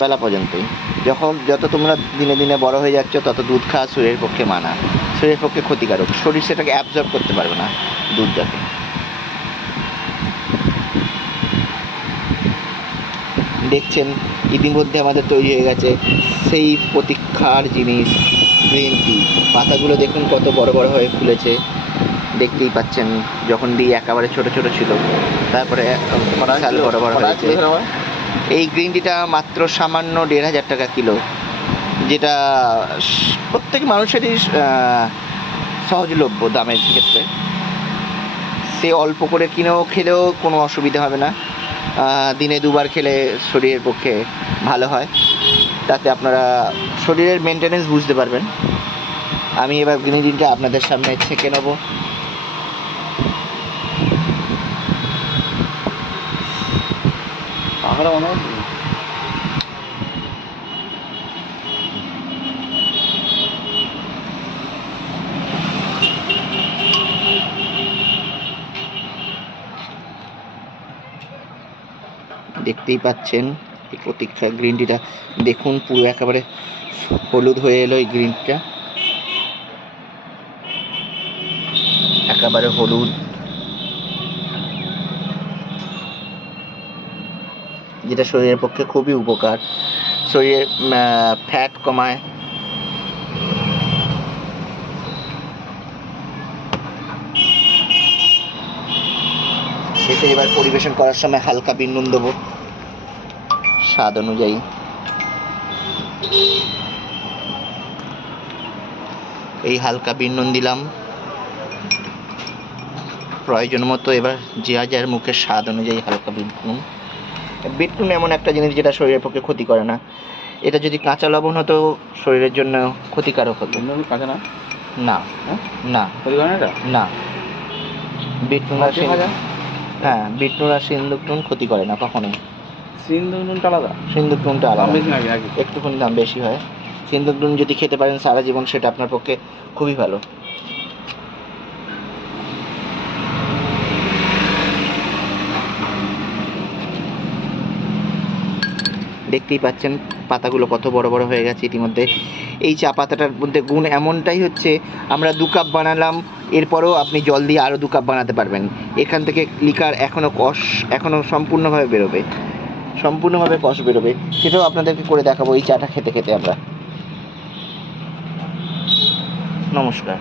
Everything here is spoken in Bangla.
বেলা পর্যন্তই। যত তোমরা দিনে দিনে বড় হয়ে যাচ্ছ তত দুধ খাওয়া শরীরের পক্ষে মানা, শরীরের পক্ষে ক্ষতিকারক। শরীর সেটাকে অ্যাবজর্ব করতে পারবে না দুধটাকে। দেখছেন ইতিমধ্যে আমাদের তৈরি হয়ে গেছে সেই প্রতীক্ষার জিনিস গ্রিন টি। পাতাগুলো দেখুন কত বড় বড় হয়ে ফুলেছে, দেখতেই পাচ্ছেন। যখন দিই একেবারে ছোট ছোট ছিল, তারপরে বিশাল বড় বড় হয়েছে। এই গ্রিন টিটা মাত্র সামান্য 1,500 টাকা কিলো, যেটা প্রত্যেক মানুষেরই সহজলভ্য দামের ক্ষেত্রে। সে অল্প করে কিনেও খেলেও কোনো অসুবিধা হবে না। দিনে 2বার খেলে শরীরের পক্ষে ভালো হয়, তাতে আপনারা শরীরের মেনটেনেন্স বুঝতে পারবেন। আমি এবার গ্রিন টিটা আপনাদের সামনে ছেঁকে নেব। দেখতেই পাচ্ছেন এই প্রতীক্ষা গ্রিন টিটা দেখুন, পুরো একেবারে হলুদ হয়ে এলো এই গ্রিন টিটা, একেবারে হলুদ, যেটা শরীরের পক্ষে খুবই উপকার। শরীরে ফ্যাট কমায়। এতে এবার পরিবেশন করার সময় হালকা বিট নুন দেবো স্বাদ অনুযায়ী। এই হালকা বিট নুন দিলাম প্রয়োজন মতো। এবার যার মুখের স্বাদ অনুযায়ী হালকা বিট নুন। বিট নুন এমন একটা জিনিস যেটা শরীরের পক্ষে ক্ষতি করে না। এটা যদি কাঁচা লবণ হতো শরীরের জন্য ক্ষতিকারক হতো। কাঁচা না? না না, ক্ষতি করে না এটা? না। বিট নুন আর হ্যাঁ, বিট নুন আর সিন্দুক নুন ক্ষতি করে না কখনোই। সিন্দুক নুনটা আলাদা? সিন্দুক নুনটা আলাদা, বেশি নাকি আগে? একটুখানি দাম বেশি হয়। সিন্দুক নুন যদি খেতে পারেন সারা জীবন, সেটা আপনার পক্ষে খুবই ভালো। দেখতেই পাচ্ছেন পাতাগুলো কত বড় বড় হয়ে গেছে ইতিমধ্যে। এই চা পাতাটার মধ্যে গুণ এমনটাই হচ্ছে, আমরা 2 কাপ বানালাম, এরপরেও আপনি জল দিয়ে আরও 2 কাপ বানাতে পারবেন। এখান থেকে লিকার এখনও সম্পূর্ণভাবে বেরোবে, সম্পূর্ণভাবে কষ বেরোবে। সেটাও আপনাদেরকে করে দেখাবো এই চাটা খেতে খেতে আমরা। নমস্কার।